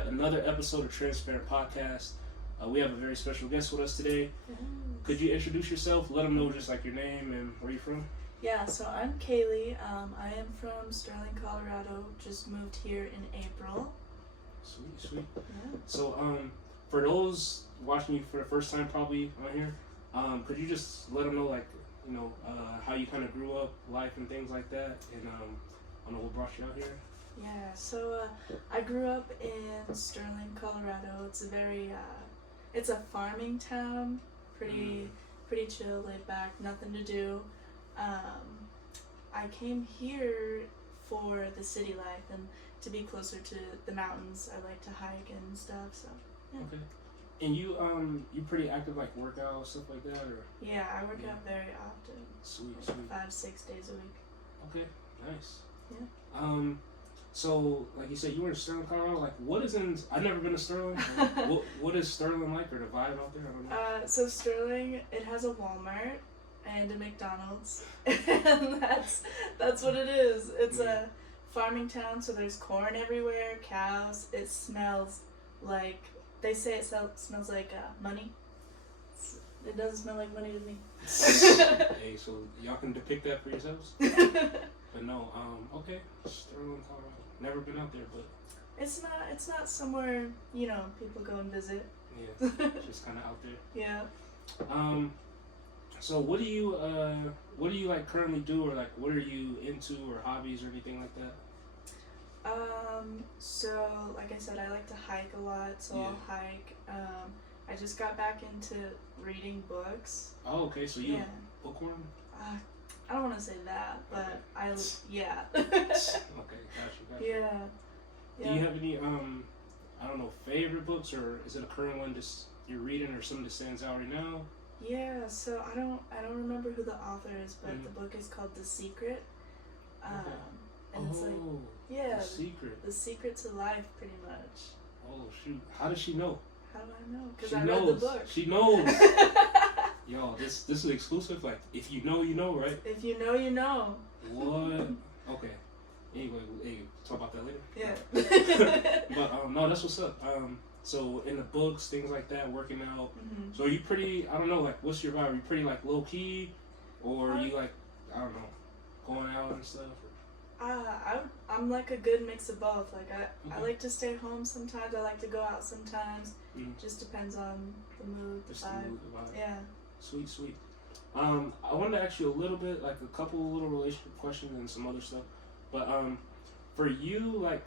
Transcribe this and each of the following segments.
yet another episode of Transparent Podcast. We have a very special guest with us today. Yes. Could you introduce yourself? Let them know just like your name and where you're from. Yeah, so I'm Kayleigh. I am from Sterling, Colorado. Just moved here in April. Sweet. Yeah. So, for those watching you for the first time probably on here, could you just let them know, like, how you kind of grew up, life and things like that, and I don't know what brought you out here? Yeah, so I grew up in Sterling, Colorado. It's a very, it's a farming town, pretty chill, laid back, nothing to do. I came here for the city life and to be closer to the mountains. I like to hike and stuff, so yeah. Okay. And you pretty active, like workout, stuff like that, or? Yeah, I work out very often. Sweet. 5-6 days a week. Okay, nice. Yeah. So like you said, you were in Sterling, Colorado. Like, what is in? I've never been to Sterling. Like, what is Sterling like, or the vibe out there? I don't know. So Sterling, it has a Walmart and a McDonald's, and that's what it is. It's a farming town, so there's corn everywhere, cows. It smells like, they say it smells like money. It doesn't smell like money to me. Hey, so y'all can depict that for yourselves. But no, okay, Sterling, Colorado. Never been out there, but It's not somewhere, people go and visit. yeah, just kind of out there. Yeah. So what do you like currently do, or like what are you into, or hobbies or anything like that? So like I said, I like to hike a lot, so Yeah. I'll hike. I just got back into reading books. Oh, okay, so you Yeah. bookworm? I don't want to say that, but Okay. yeah. Okay, gotcha. Yeah. Do you have any favorite books, or is it a current one just you're reading, or something that stands out right now? Yeah, so I don't remember who the author is, but the book is called The Secret. Okay. And it's like, The The Secret to Life, pretty much. Oh shoot! How does she know? How do I know? Because She I knows. read the book. She knows. Yo, this is exclusive. Like, if you know, you know, right? If you know, you know. What? Okay. Anyway, hey, talk about that later. Yeah. But no, that's what's up. So in the books, things like that, working out. Mm-hmm. So are you pretty? I don't know. Like, what's your vibe? Are you pretty like low key, or are you like, I don't know, going out and stuff? I'm like a good mix of both. Like I Okay. like to stay home sometimes. I like to go out sometimes. Mm. Just depends on the mood, the Just the vibe. mood, the vibe. Yeah. Sweet. I wanted to ask you a little bit, like a couple little relationship questions and some other stuff. But for you, like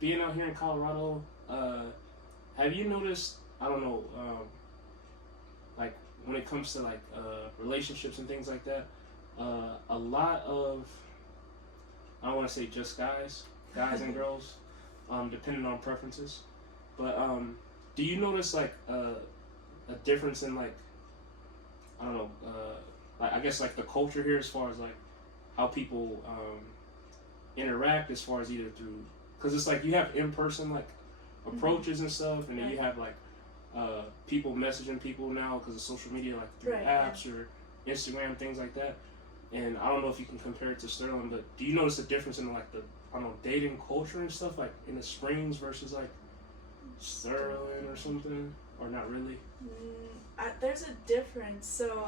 being out here in Colorado, have you noticed? I don't know, like when it comes to like relationships and things like that, a lot of, I don't want to say just guys and girls, depending on preferences. But do you notice like a difference in like, I don't know, like I guess like the culture here as far as like how people interact as far as either through, because it's like you have in-person like approaches and stuff, and then you have like people messaging people now because of social media, like through apps or Instagram, things like that. And I don't know if you can compare it to Sterling, but do you notice a difference in like the, I don't know, dating culture and stuff, like in the Springs versus like Sterling or something, or not really? There's a difference. So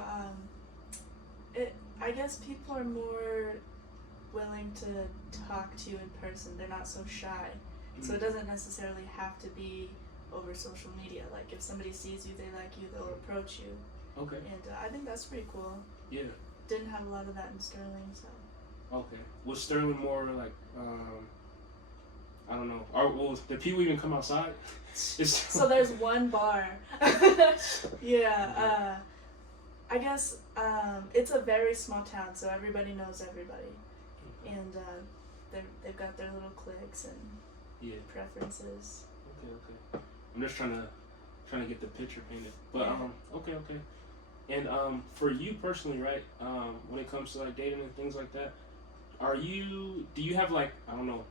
I guess people are more willing to talk to you in person. They're not so shy. So it doesn't necessarily have to be over social media. Like if somebody sees you, they like you, they'll approach you. Okay. And I think that's pretty cool. Yeah. Didn't have a lot of that in Sterling, so. Okay. Was Sterling more like, I don't know. Or well, did people even come outside? So there's one bar. Yeah. I guess it's a very small town, so everybody knows everybody, and they've got their little cliques and preferences. Okay. I'm just trying to get the picture painted. But okay. And for you personally, right? When it comes to like dating and things like that, do you have like, I don't know,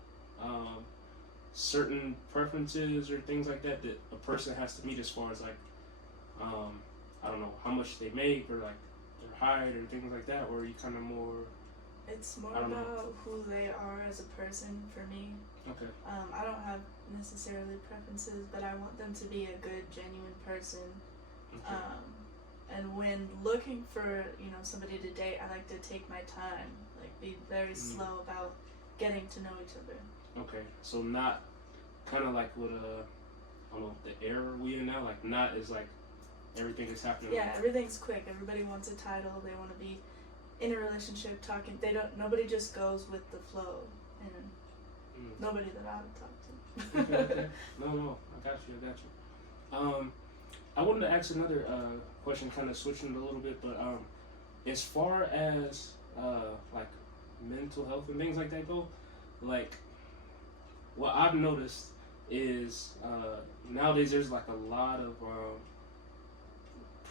certain preferences or things like that a person has to meet as far as like, I don't know, how much they make or like their height or things like that, or are you kind of more It's more I don't know. about who they are as a person for me. Okay. I don't have necessarily preferences, but I want them to be a good, genuine person. Okay. And when looking for, somebody to date, I like to take my time, like be very slow about getting to know each other. Okay. So not kind of like what I don't know, the era we in now. Like not is like everything is happening. Yeah, everything's quick. Everybody wants a title. They want to be in a relationship, talking. Nobody just goes with the flow, and nobody that I would talk to. Okay. No, I got you. I wanted to ask another question, kind of switching it a little bit, but as far as like mental health and things like that go, like what I've noticed is nowadays there's like a lot of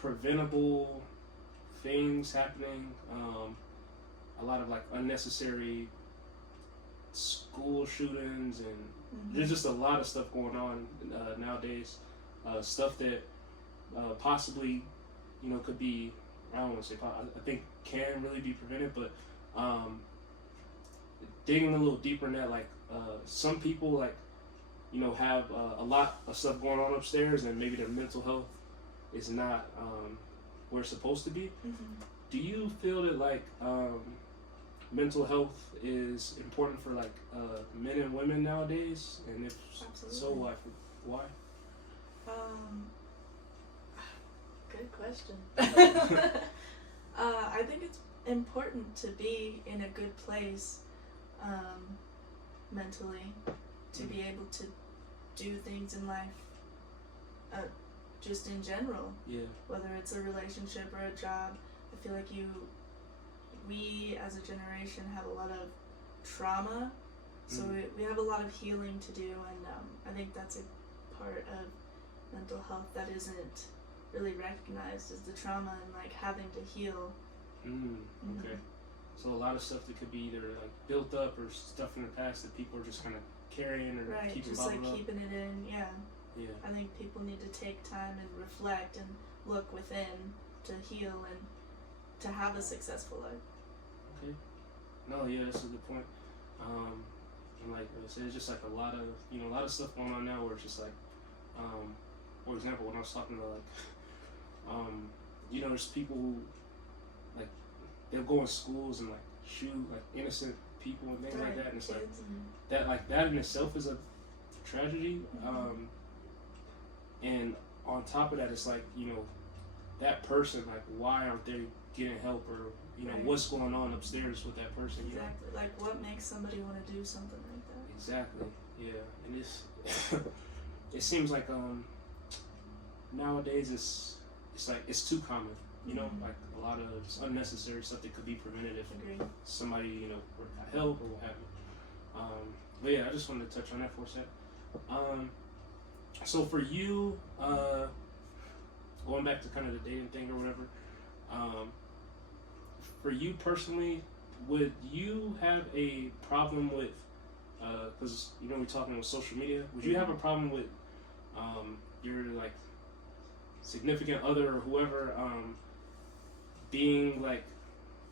preventable things happening, a lot of like unnecessary school shootings, and there's just a lot of stuff going on nowadays, stuff that possibly could be, I don't want to say I think can really be prevented, but digging a little deeper in that, like some people like have a lot of stuff going on upstairs, and maybe their mental health is not where it's supposed to be. Do you feel that like mental health is important for like men and women nowadays, and if so, why? Good question. I think it's important to be in a good place mentally, to be able to do things in life, just in general. Yeah. Whether it's a relationship or a job, I feel like we as a generation have a lot of trauma, so we have a lot of healing to do, and I think that's a part of mental health that isn't really recognized, is the trauma and like having to heal. Okay. So a lot of stuff that could be either like built up or stuff in the past that people are just kind of carrying or keeping just bottled like up. keeping it in. Yeah. Yeah. I think people need to take time and reflect and look within to heal and to have a successful life. Okay. No, yeah, that's a good point. And like I said, it's just like a lot of stuff going on now where it's just like, for example, when I was talking to like, there's people who like they'll go in schools and like shoot like innocent people and things like that, and it's like that in itself is a tragedy. And on top of that, it's like that person, like why aren't they getting help, or what's going on upstairs with that person? Exactly. Like what makes somebody want to do something like that? Exactly. Yeah, and it's it seems like nowadays it's like it's too common. Like a lot of just unnecessary stuff that could be prevented if somebody got help or what have you. But yeah, I just wanted to touch on that for a sec. So for you, going back to kind of the dating thing or whatever, for you personally, would you have a problem with, because we're talking with social media, would you have a problem with your like significant other or whoever being like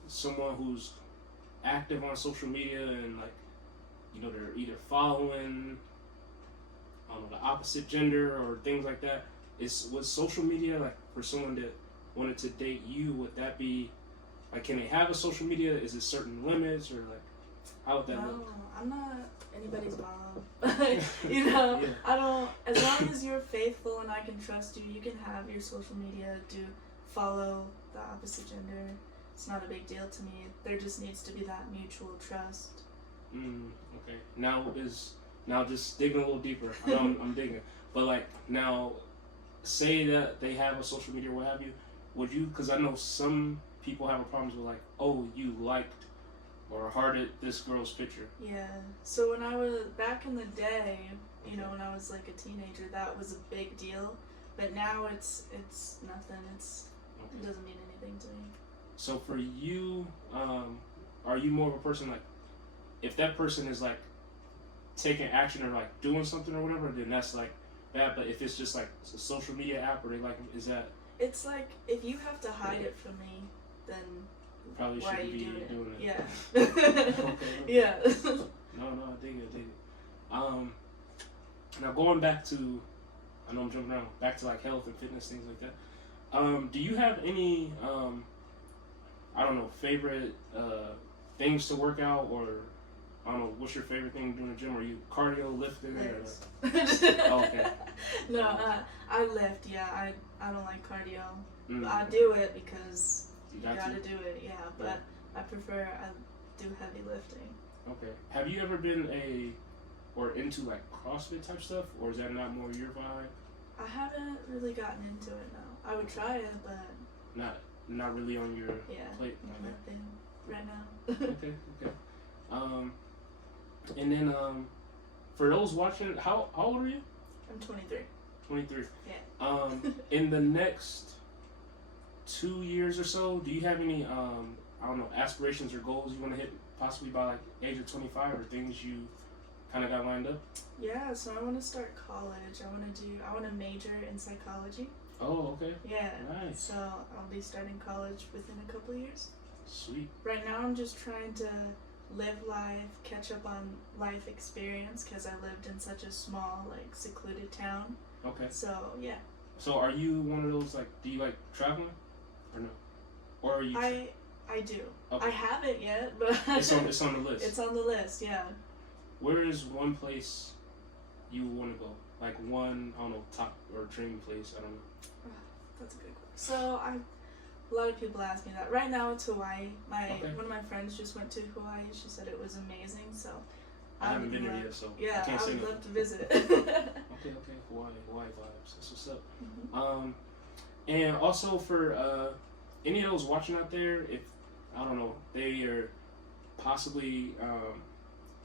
someone who's active on social media and like they're either following the opposite gender or things like that? Was social media like for someone that wanted to date you, would that be like, can they have a social media? Is it certain limits, or like how would that look? No, I'm not anybody's mom. Yeah. I don't, as long as you're faithful and I can trust you, you can have your social media, follow the opposite gender. It's not a big deal to me. There just needs to be that mutual trust. Okay. Now just digging a little deeper. I'm digging. But like now, say that they have a social media or what have you, would you, because I know some people have a problem with like, oh, you liked or hearted this girl's picture. Yeah. So when I was back in the day, when I was like a teenager, that was a big deal. But now it's nothing. It doesn't mean anything to me. So for you, are you more of a person like, if that person is like taking action or like doing something or whatever, then that's like bad. But if it's just like a social media app or they like, is that? It's like if you have to hide it from me, then Probably why shouldn't you be doing it. it. Yeah. Okay. Yeah. No, I dig it. Now going back to, I know I'm jumping around, back to like health and fitness, things like that. Do you have any, I don't know, favorite things to work out, or I don't know, what's your favorite thing doing the gym? Are you cardio, lifting? Lift. Oh, okay. No, I lift. Yeah, I don't like cardio. Mm. I do it because You you got gotta to? do it. Yeah, but I prefer I do heavy lifting. Okay. Have you ever been or into like CrossFit type stuff, or is that not more your vibe? I haven't really gotten into it now. I would try it, but Not really on your yeah, plate. nothing right now. Okay. And then for those watching, how old are you? I'm 23. 23. Yeah. In the next 2 years or so, do you have any I don't know, aspirations or goals you want to hit possibly by like age of 25, or things you kind of got lined up? Yeah, so I want to start college. I want to major in psychology. Oh, okay. Yeah. Nice. So I'll be starting college within a couple of years. Sweet. Right now I'm just trying to live life, catch up on life experience because I lived in such a small, like, secluded town. Okay. So, yeah. So are you one of those, like, do you like traveling or no? Or are you? I do. Okay. I haven't yet, but It's on the list. It's on the list, yeah. Where is one place you want to go? Like one, I don't know, top or dream place. I don't know. That's a good question. So a lot of people ask me that. Right now it's Hawaii. One of my friends just went to Hawaii. She said it was amazing. So I haven't been there yet, so yeah, I can't say would nothing. love to visit. Okay, Hawaii vibes. That's what's up. Mm-hmm. And also for any of those watching out there, if I don't know, they are possibly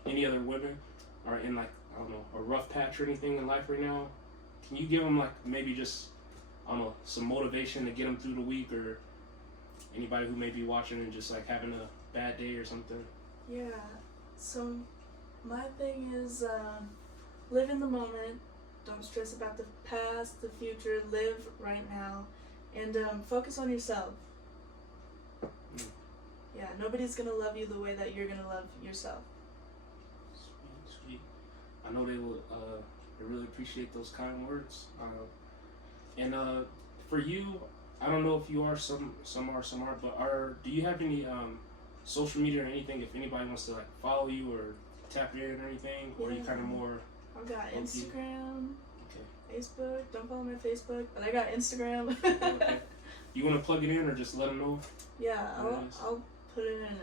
any other women are in like, I don't know, a rough patch or anything in life right now, can you give them like maybe just, I don't know, some motivation to get them through the week, or anybody who may be watching and just like having a bad day or something? Yeah. So my thing is live in the moment. Don't stress about the past, the future. Live right now, and focus on yourself. Yeah, nobody's gonna love you the way that you're gonna love yourself. Sweet. I know they will. They really appreciate those kind words. And for you, I don't know if you are some are, but do you have any social media or anything? If anybody wants to like follow you or tap in or anything, or are you kind of more? I've got Instagram, okay, Facebook. Don't follow my Facebook, but I got Instagram. okay. You want to plug it in, or just let them know? Yeah, I'll put it in.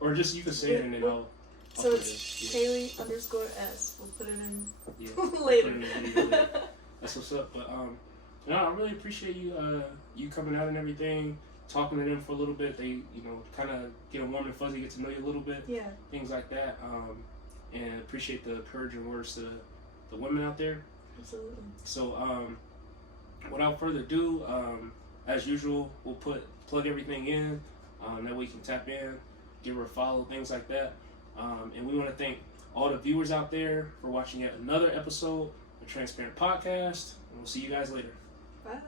Or just you can say it and then I'll so it's Kayleigh_S. We'll put it in later. later. That's what's up. But no, I really appreciate you you coming out and everything, talking to them for a little bit. They kind of get warm and fuzzy, get to know you a little bit. Yeah. Things like that. And appreciate the encouraging words to the women out there. Absolutely. So without further ado, as usual, we'll plug everything in. That way you can tap in, give her a follow, things like that. And we want to thank all the viewers out there for watching yet another episode of Transparent Podcast. And we'll see you guys later. Bye.